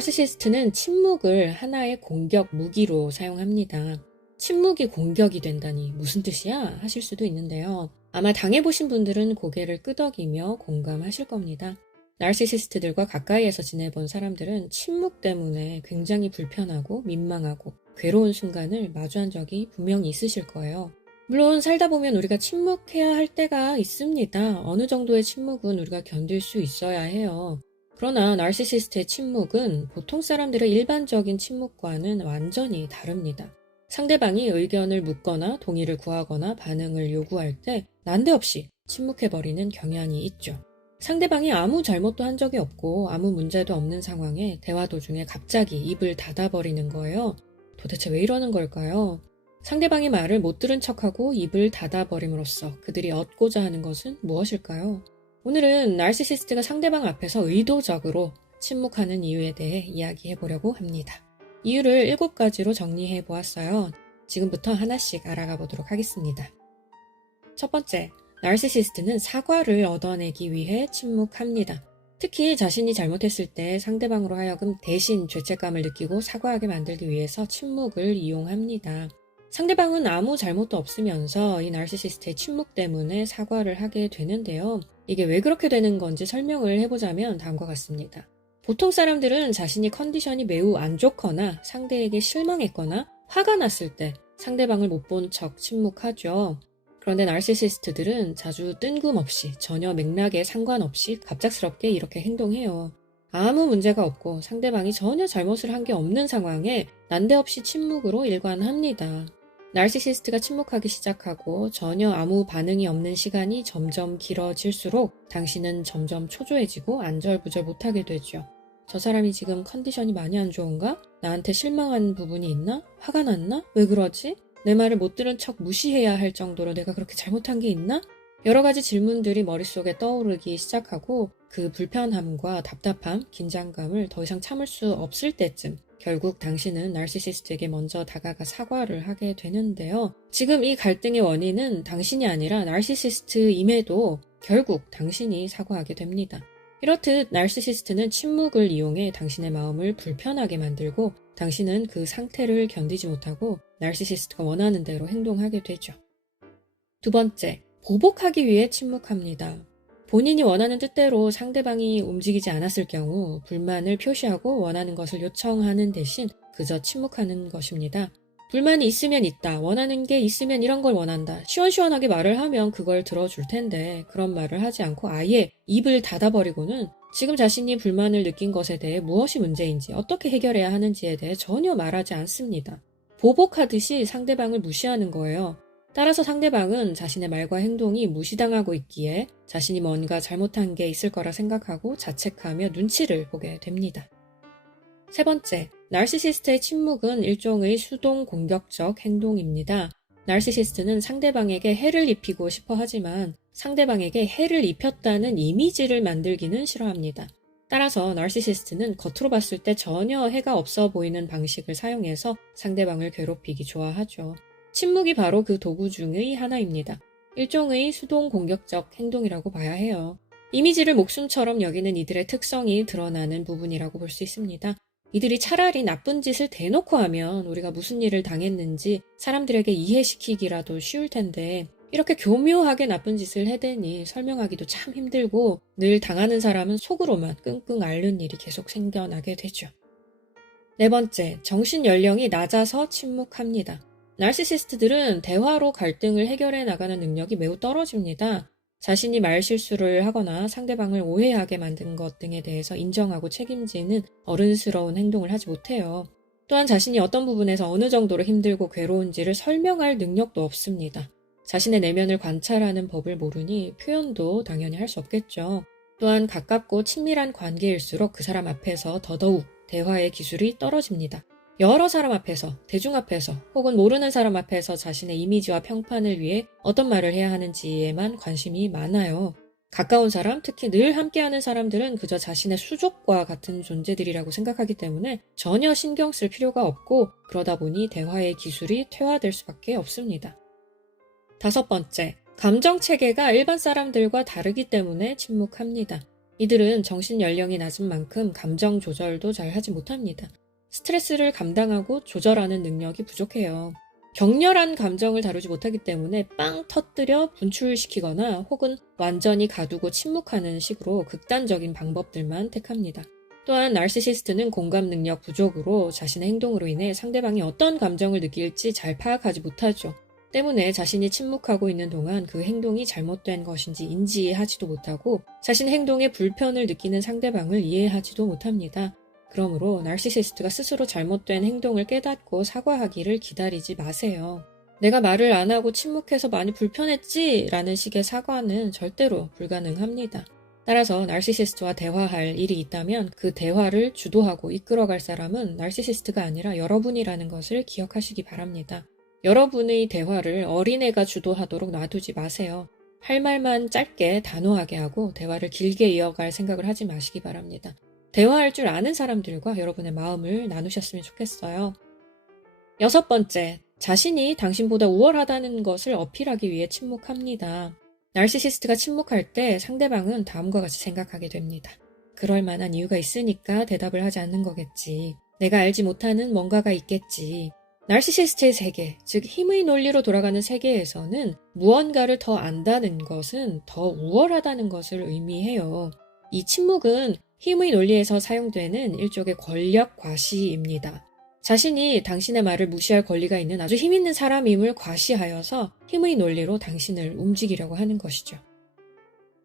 나르시시스트는 침묵을 하나의 공격 무기로 사용합니다. 침묵이 공격이 된다니 무슨 뜻이야? 하실 수도 있는데요. 아마 당해보신 분들은 고개를 끄덕이며 공감하실 겁니다. 나르시시스트들과 가까이에서 지내본 사람들은 침묵 때문에 굉장히 불편하고 민망하고 괴로운 순간을 마주한 적이 분명히 있으실 거예요. 물론 살다 보면 우리가 침묵해야 할 때가 있습니다. 어느 정도의 침묵은 우리가 견딜 수 있어야 해요. 그러나 나르시시스트의 침묵은 보통 사람들의 일반적인 침묵과는 완전히 다릅니다. 상대방이 의견을 묻거나 동의를 구하거나 반응을 요구할 때 난데없이 침묵해버리는 경향이 있죠. 상대방이 아무 잘못도 한 적이 없고 아무 문제도 없는 상황에 대화 도중에 갑자기 입을 닫아버리는 거예요. 도대체 왜 이러는 걸까요? 상대방이 말을 못 들은 척하고 입을 닫아버림으로써 그들이 얻고자 하는 것은 무엇일까요? 오늘은 나르시시스트가 상대방 앞에서 의도적으로 침묵하는 이유에 대해 이야기해 보려고 합니다. 이유를 7가지로 정리해 보았어요. 지금부터 하나씩 알아가 보도록 하겠습니다. 첫 번째, 나르시시스트는 사과를 얻어내기 위해 침묵합니다. 특히 자신이 잘못했을 때 상대방으로 하여금 대신 죄책감을 느끼고 사과하게 만들기 위해서 침묵을 이용합니다. 상대방은 아무 잘못도 없으면서 이 나르시시스트의 침묵 때문에 사과를 하게 되는데요. 이게 왜 그렇게 되는 건지 설명을 해보자면 다음과 같습니다. 보통 사람들은 자신이 컨디션이 매우 안 좋거나 상대에게 실망했거나 화가 났을 때 상대방을 못 본 척 침묵하죠. 그런데 나르시시스트들은 자주 뜬금없이 전혀 맥락에 상관없이 갑작스럽게 이렇게 행동해요. 아무 문제가 없고 상대방이 전혀 잘못을 한 게 없는 상황에 난데없이 침묵으로 일관합니다. 나르시시스트가 침묵하기 시작하고 전혀 아무 반응이 없는 시간이 점점 길어질수록 당신은 점점 초조해지고 안절부절 못하게 되죠. 저 사람이 지금 컨디션이 많이 안 좋은가? 나한테 실망한 부분이 있나? 화가 났나? 왜 그러지? 내 말을 못 들은 척 무시해야 할 정도로 내가 그렇게 잘못한 게 있나? 여러 가지 질문들이 머릿속에 떠오르기 시작하고 그 불편함과 답답함, 긴장감을 더 이상 참을 수 없을 때쯤 결국 당신은 나르시시스트에게 먼저 다가가 사과를 하게 되는데요. 지금 이 갈등의 원인은 당신이 아니라 나르시시스트임에도 결국 당신이 사과하게 됩니다. 이렇듯 나르시시스트는 침묵을 이용해 당신의 마음을 불편하게 만들고 당신은 그 상태를 견디지 못하고 나르시시스트가 원하는 대로 행동하게 되죠. 두 번째, 보복하기 위해 침묵합니다. 본인이 원하는 뜻대로 상대방이 움직이지 않았을 경우 불만을 표시하고 원하는 것을 요청하는 대신 그저 침묵하는 것입니다. 불만이 있으면 있다, 원하는 게 있으면 이런 걸 원한다, 시원시원하게 말을 하면 그걸 들어줄 텐데 그런 말을 하지 않고 아예 입을 닫아버리고는 지금 자신이 불만을 느낀 것에 대해 무엇이 문제인지 어떻게 해결해야 하는지에 대해 전혀 말하지 않습니다. 보복하듯이 상대방을 무시하는 거예요. 따라서 상대방은 자신의 말과 행동이 무시당하고 있기에 자신이 뭔가 잘못한 게 있을 거라 생각하고 자책하며 눈치를 보게 됩니다. 세 번째, 나르시시스트의 침묵은 일종의 수동 공격적 행동입니다. 나르시시스트는 상대방에게 해를 입히고 싶어 하지만 상대방에게 해를 입혔다는 이미지를 만들기는 싫어합니다. 따라서 나르시시스트는 겉으로 봤을 때 전혀 해가 없어 보이는 방식을 사용해서 상대방을 괴롭히기 좋아하죠. 침묵이 바로 그 도구 중의 하나입니다. 일종의 수동 공격적 행동이라고 봐야 해요. 이미지를 목숨처럼 여기는 이들의 특성이 드러나는 부분이라고 볼 수 있습니다. 이들이 차라리 나쁜 짓을 대놓고 하면 우리가 무슨 일을 당했는지 사람들에게 이해시키기라도 쉬울 텐데 이렇게 교묘하게 나쁜 짓을 해대니 설명하기도 참 힘들고 늘 당하는 사람은 속으로만 끙끙 앓는 일이 계속 생겨나게 되죠. 네 번째, 정신 연령이 낮아서 침묵합니다. 나르시시스트들은 대화로 갈등을 해결해 나가는 능력이 매우 떨어집니다. 자신이 말실수를 하거나 상대방을 오해하게 만든 것 등에 대해서 인정하고 책임지는 어른스러운 행동을 하지 못해요. 또한 자신이 어떤 부분에서 어느 정도로 힘들고 괴로운지를 설명할 능력도 없습니다. 자신의 내면을 관찰하는 법을 모르니 표현도 당연히 할 수 없겠죠. 또한 가깝고 친밀한 관계일수록 그 사람 앞에서 더더욱 대화의 기술이 떨어집니다. 여러 사람 앞에서, 대중 앞에서, 혹은 모르는 사람 앞에서 자신의 이미지와 평판을 위해 어떤 말을 해야 하는지에만 관심이 많아요. 가까운 사람, 특히 늘 함께하는 사람들은 그저 자신의 수족과 같은 존재들이라고 생각하기 때문에 전혀 신경 쓸 필요가 없고 그러다 보니 대화의 기술이 퇴화될 수밖에 없습니다. 다섯 번째, 감정 체계가 일반 사람들과 다르기 때문에 침묵합니다. 이들은 정신 연령이 낮은 만큼 감정 조절도 잘 하지 못합니다. 스트레스를 감당하고 조절하는 능력이 부족해요. 격렬한 감정을 다루지 못하기 때문에 빵 터뜨려 분출시키거나 혹은 완전히 가두고 침묵하는 식으로 극단적인 방법들만 택합니다. 또한 나르시시스트는 공감 능력 부족으로 자신의 행동으로 인해 상대방이 어떤 감정을 느낄지 잘 파악하지 못하죠. 때문에 자신이 침묵하고 있는 동안 그 행동이 잘못된 것인지 인지하지도 못하고 자신의 행동에 불편을 느끼는 상대방을 이해하지도 못합니다. 그러므로 나르시시스트가 스스로 잘못된 행동을 깨닫고 사과하기를 기다리지 마세요. 내가 말을 안 하고 침묵해서 많이 불편했지? 라는 식의 사과는 절대로 불가능합니다. 따라서 나르시시스트와 대화할 일이 있다면 그 대화를 주도하고 이끌어갈 사람은 나르시시스트가 아니라 여러분이라는 것을 기억하시기 바랍니다. 여러분의 대화를 어린애가 주도하도록 놔두지 마세요. 할 말만 짧게 단호하게 하고 대화를 길게 이어갈 생각을 하지 마시기 바랍니다. 대화할 줄 아는 사람들과 여러분의 마음을 나누셨으면 좋겠어요. 6번째, 자신이 당신보다 우월하다는 것을 어필하기 위해 침묵합니다. 나르시시스트가 침묵할 때 상대방은 다음과 같이 생각하게 됩니다. 그럴 만한 이유가 있으니까 대답을 하지 않는 거겠지. 내가 알지 못하는 뭔가가 있겠지. 나르시시스트의 세계, 즉 힘의 논리로 돌아가는 세계에서는 무언가를 더 안다는 것은 더 우월하다는 것을 의미해요. 이 침묵은 힘의 논리에서 사용되는 일종의 권력 과시입니다. 자신이 당신의 말을 무시할 권리가 있는 아주 힘 있는 사람임을 과시하여서 힘의 논리로 당신을 움직이려고 하는 것이죠.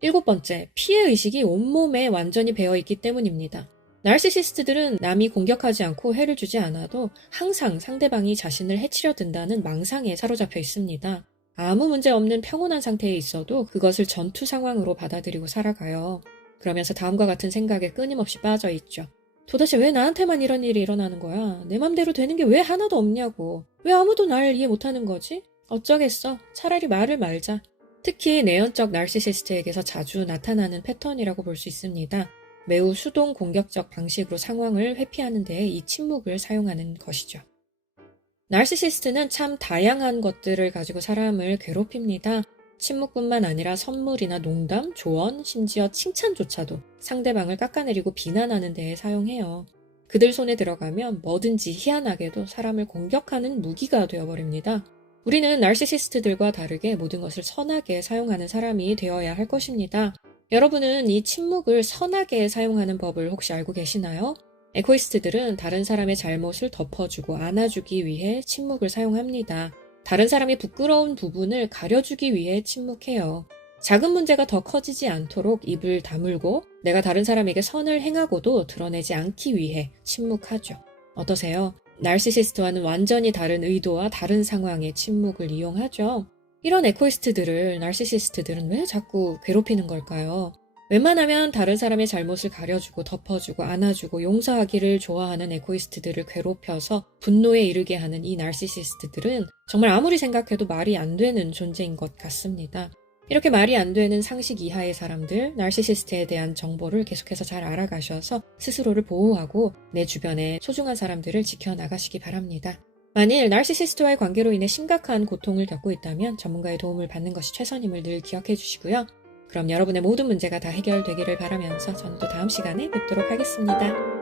7번째, 피해의식이 온몸에 완전히 배어있기 때문입니다. 나르시시스트들은 남이 공격하지 않고 해를 주지 않아도 항상 상대방이 자신을 해치려 든다는 망상에 사로잡혀 있습니다. 아무 문제 없는 평온한 상태에 있어도 그것을 전투 상황으로 받아들이고 살아가요. 그러면서 다음과 같은 생각에 끊임없이 빠져 있죠. 도대체 왜 나한테만 이런 일이 일어나는 거야? 내 맘대로 되는 게 왜 하나도 없냐고. 왜 아무도 날 이해 못하는 거지? 어쩌겠어. 차라리 말을 말자. 특히 내연적 나르시시스트에게서 자주 나타나는 패턴이라고 볼 수 있습니다. 매우 수동 공격적 방식으로 상황을 회피하는 데에 이 침묵을 사용하는 것이죠. 나르시시스트는 참 다양한 것들을 가지고 사람을 괴롭힙니다. 침묵뿐만 아니라 선물이나 농담, 조언, 심지어 칭찬조차도 상대방을 깎아내리고 비난하는 데에 사용해요. 그들 손에 들어가면 뭐든지 희한하게도 사람을 공격하는 무기가 되어버립니다. 우리는 나르시시스트들과 다르게 모든 것을 선하게 사용하는 사람이 되어야 할 것입니다. 여러분은 이 침묵을 선하게 사용하는 법을 혹시 알고 계시나요? 에고이스트들은 다른 사람의 잘못을 덮어주고 안아주기 위해 침묵을 사용합니다. 다른 사람이 부끄러운 부분을 가려주기 위해 침묵해요. 작은 문제가 더 커지지 않도록 입을 다물고 내가 다른 사람에게 선을 행하고도 드러내지 않기 위해 침묵하죠. 어떠세요? 나르시시스트와는 완전히 다른 의도와 다른 상황의 침묵을 이용하죠. 이런 에고이스트들을 나르시시스트들은 왜 자꾸 괴롭히는 걸까요? 웬만하면 다른 사람의 잘못을 가려주고 덮어주고 안아주고 용서하기를 좋아하는 에고이스트들을 괴롭혀서 분노에 이르게 하는 이 나르시시스트들은 정말 아무리 생각해도 말이 안 되는 존재인 것 같습니다. 이렇게 말이 안 되는 상식 이하의 사람들, 나르시시스트에 대한 정보를 계속해서 잘 알아가셔서 스스로를 보호하고 내 주변에 소중한 사람들을 지켜나가시기 바랍니다. 만일 나르시시스트와의 관계로 인해 심각한 고통을 겪고 있다면 전문가의 도움을 받는 것이 최선임을 늘 기억해 주시고요. 그럼 여러분의 모든 문제가 다 해결되기를 바라면서 저는 또 다음 시간에 뵙도록 하겠습니다.